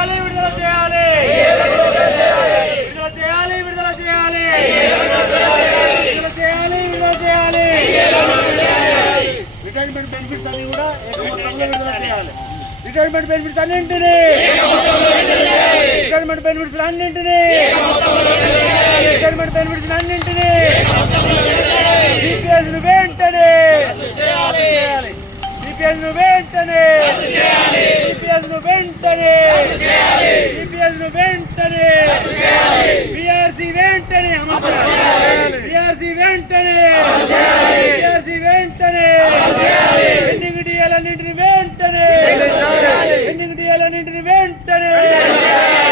చేయాలి విడుదల చేయాలి విడుదల చేయాలి విడుదల చేయాలి విడుదల చేయాలి విడుదల చేయాలి రిటైర్మెంట్ బెనిఫిట్స్ అన్ని కూడా ఏకమొత్తంలో విడుదల చేయాలి రిటైర్మెంట్ బెనిఫిట్స్ అన్నింటినీ రిటైర్మెంట్ బెనిఫిట్స్ అన్నింటినీ రిటైర్మెంట్ బెనిఫిట్స్ అన్నింటినీ సిపిఎస్ ను వెంటనే చేయాలి సిపిఎస్ ను వెంటనే సిపిఎస్ ను వెంటనే సిపిఎస్ ను వెంటనే పిఆర్సి వెంటనే పిఆర్సి వెంటనే పిఆర్సి వెంటనే పెండింగ్ డిఎలన్నింటిని వెంటనే పెండింగ్ డిఎలన్నింటిని వెంటనే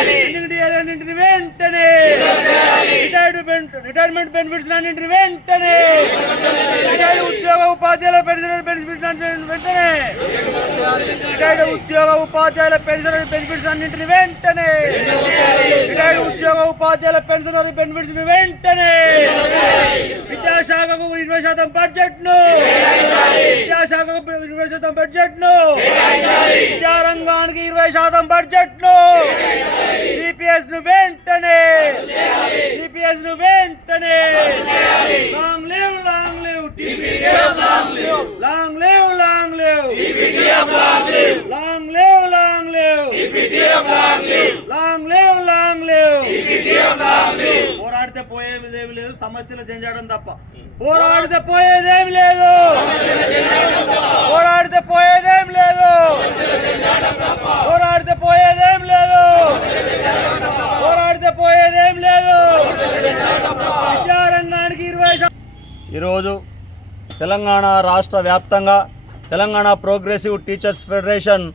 పెండింగ్ డిఎలన్నింటిని వెంటనే రిటైర్మెంట్ బెనిఫిట్స్ అన్నింటిని వెంటనే రిటైర్డ్ ఉద్యోగ ఉపాధ్యాయుల పెన్షన్ బెనిఫిట్స్ వెంటనే రిటైర్డ్ ఉద్యోగ ఉపాధ్యాయుల పెన్షన్ బెనిఫిట్స్ అన్నింటిని వెంటనే రిటైర్డ్ ఉద్యోగ ఉపాధ్యాయుల పెన్షన్ బెనిఫిట్స్ వెంటనే విద్యాశాఖకు 20% బడ్జెట్ ను విద్యాశాఖకు 20% బడ్జెట్ ను విద్యారంగానికి 20% బడ్జెట్ ను సిపిఎస్ ను వెంటనే సిపిఎస్ ను వెంటనే long live TPTF long live long live long live TPTF long live long live long live TPTF long live long live long live TPTF long live పోరాడితే పోయేదేమీ లేదు సమస్యలు జంజాడం తప్ప పోరాడితే పోయేదేమీ లేదు పోరాడితే పోయేదేం లేదు పోరాడితే పోయేదేం లేదు పోరాడితే పోయేదేం లేదు విద్యారంగానికి 20 ఈరోజు తెలంగాణ రాష్ట్ర వ్యాప్తంగా తెలంగాణ ప్రోగ్రెసివ్ టీచర్స్ ఫెడరేషన్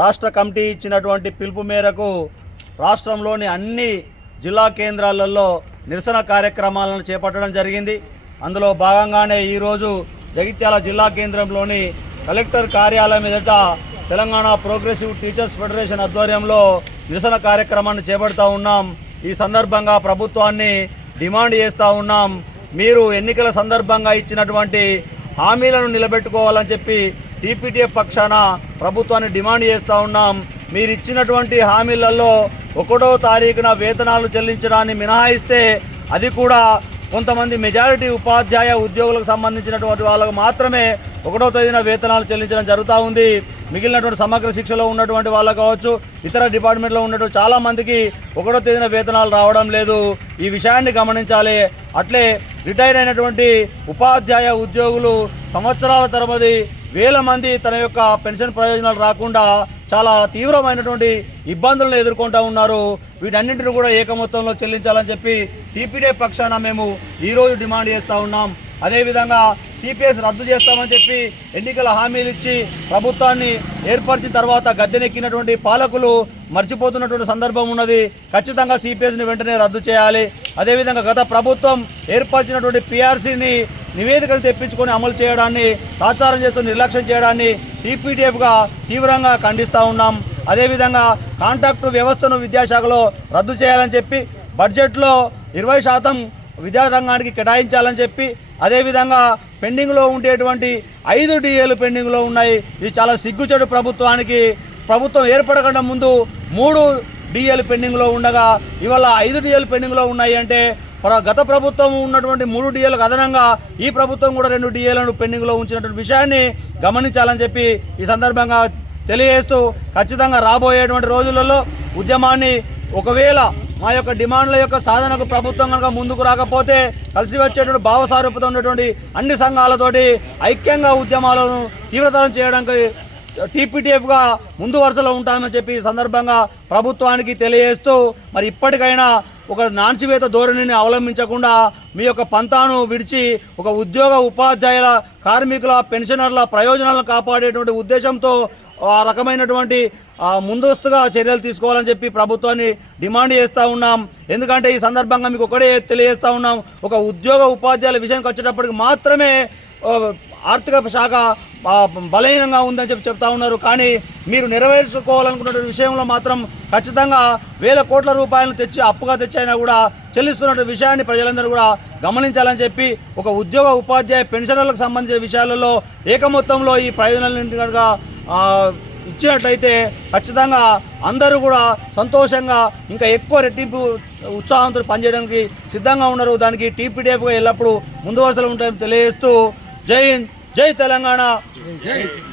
రాష్ట్ర కమిటీ ఇచ్చినటువంటి పిలుపు మేరకు రాష్ట్రంలోని అన్ని జిల్లా కేంద్రాలలో నిరసన కార్యక్రమాలను చేపట్టడం జరిగింది. అందులో భాగంగానే ఈరోజు జగిత్యాల జిల్లా కేంద్రంలోని కలెక్టర్ కార్యాలయం ఎదుట తెలంగాణ ప్రోగ్రెసివ్ టీచర్స్ ఫెడరేషన్ ఆధ్వర్యంలో నిరసన కార్యక్రమాన్ని చేపడుతూ ఉన్నాం. ఈ సందర్భంగా ప్రభుత్వాన్ని డిమాండ్ చేస్తూ ఉన్నాం, మీరు ఎన్నికల సందర్భంగా ఇచ్చినటువంటి హామీలను నిలబెట్టుకోవాలని చెప్పి టీపీటీఎఫ్ పక్షాన ప్రభుత్వాన్ని డిమాండ్ చేస్తూ ఉన్నాం. మీరు ఇచ్చినటువంటి హామీలలో 1వ తారీఖున వేతనాలు చెల్లించడాన్ని మినహాయిస్తే అది కూడా కొంతమంది మెజారిటీ ఉపాధ్యాయ ఉద్యోగులకు సంబంధించినటువంటి వాళ్ళకు మాత్రమే 1వ తేదీన వేతనాలు చెల్లించడం జరుగుతూ ఉంది. మిగిలినటువంటి సమగ్ర శిక్షలో ఉన్నటువంటి వాళ్ళకు కావచ్చు, ఇతర డిపార్ట్మెంట్లో ఉన్నటువంటి చాలామందికి 1వ తేదీన వేతనాలు రావడం లేదు. ఈ విషయాన్ని గమనించాలి. అట్లే రిటైర్ అయినటువంటి ఉపాధ్యాయ ఉద్యోగులు సంవత్సరాల తరబడి వేల మంది తన యొక్క పెన్షన్ ప్రయోజనాలు రాకుండా చాలా తీవ్రమైనటువంటి ఇబ్బందులను ఎదుర్కొంటూ ఉన్నారు. వీటన్నింటిని కూడా ఏకమొత్తంలో చెల్లించాలని చెప్పి టీపీటీఎఫ్ పక్షాన మేము ఈరోజు డిమాండ్ చేస్తూ ఉన్నాం. అదేవిధంగా సిపిఎస్ రద్దు చేస్తామని చెప్పి ఎన్నికల హామీలు ఇచ్చి ప్రభుత్వాన్ని ఏర్పరిచిన తర్వాత గద్దెనెక్కినటువంటి పాలకులు మర్చిపోతున్నటువంటి సందర్భం ఉన్నది. ఖచ్చితంగా సిపిఎస్ని వెంటనే రద్దు చేయాలి. అదేవిధంగా గత ప్రభుత్వం ఏర్పరిచినటువంటి పిఆర్సీని నివేదికలు తెప్పించుకొని అమలు చేయడాన్ని తాత్సారం చేస్తూ నిర్లక్ష్యం చేయడాన్ని టీపీటీఎఫ్గా తీవ్రంగా ఖండిస్తూ ఉన్నాం. అదేవిధంగా కాంట్రాక్టు వ్యవస్థను విద్యాశాఖలో రద్దు చేయాలని చెప్పి బడ్జెట్లో 20% విద్యారంగానికి కేటాయించాలని చెప్పి అదేవిధంగా పెండింగ్లో ఉండేటువంటి 5 డిఏలు పెండింగ్లో ఉన్నాయి. ఇది చాలా సిగ్గుచెడు ప్రభుత్వానికి. ప్రభుత్వం ఏర్పడకుండా ముందు 3 డిఏలు పెండింగ్లో ఉండగా ఇవాళ 5 డిఏలు పెండింగ్లో ఉన్నాయి అంటే గత ప్రభుత్వం ఉన్నటువంటి 3 డిఏలకు అదనంగా ఈ ప్రభుత్వం కూడా 2 డిఏలను పెండింగ్లో ఉంచినటువంటి విషయాన్ని గమనించాలని చెప్పి ఈ సందర్భంగా తెలియజేస్తూ ఖచ్చితంగా రాబోయేటువంటి రోజులలో ఉద్యమాన్ని ఒకవేళ మా యొక్క డిమాండ్ల యొక్క సాధనకు ప్రభుత్వం కనుక ముందుకు రాకపోతే కలిసి వచ్చేటువంటి భావసారూపత ఉన్నటువంటి అన్ని సంఘాలతోటి ఐక్యంగా ఉద్యమాలను తీవ్రతరం చేయడానికి టీపీటీఎఫ్గా ముందు వరుసలో ఉంటామని చెప్పి ఈ సందర్భంగా ప్రభుత్వానికి తెలియజేస్తూ మరి ఇప్పటికైనా ఒక నాన్సివేత ధోరణిని అవలంబించకుండా మీ యొక్క పంతాను విడిచి ఒక ఉద్యోగ ఉపాధ్యాయుల కార్మికుల పెన్షనర్ల ప్రయోజనాలను కాపాడేటువంటి ఉద్దేశంతో ఆ రకమైనటువంటి ముందస్తుగా చర్యలు తీసుకోవాలని చెప్పి ప్రభుత్వాన్ని డిమాండ్ చేస్తూ ఉన్నాం. ఎందుకంటే ఈ సందర్భంగా మీకు ఒకటే తెలియజేస్తూ ఉన్నాం, ఒక ఉద్యోగ ఉపాధ్యాయుల విషయానికి వచ్చేటప్పటికి మాత్రమే ఆర్థిక శాఖ బలహీనంగా ఉందని చెప్తా ఉన్నారు. కానీ మీరు నెరవేర్చుకోవాలనుకున్న విషయంలో మాత్రం ఖచ్చితంగా వేల కోట్ల రూపాయలను తెచ్చి అప్పుగా తెచ్చైనా కూడా చెల్లిస్తున్న విషయాన్ని ప్రజలందరూ కూడా గమనించాలని చెప్పి ఒక ఉద్యోగ ఉపాధ్యాయ పెన్షనర్లకు సంబంధించిన విషయాలలో ఏకమొత్తంలో ఈ ప్రయోజనాలను కనుక ఇచ్చినట్లయితే ఖచ్చితంగా అందరూ కూడా సంతోషంగా ఇంకా ఎక్కువ రెట్టింపు ఉత్సాహంతో పనిచేయడానికి సిద్ధంగా ఉన్నారు. దానికి టీపీడీఎఫ్గా ఎల్లప్పుడూ ముందు వరుసలో ఉంటాయని తెలియజేస్తూ జై హింద్, జై తెలంగాణ.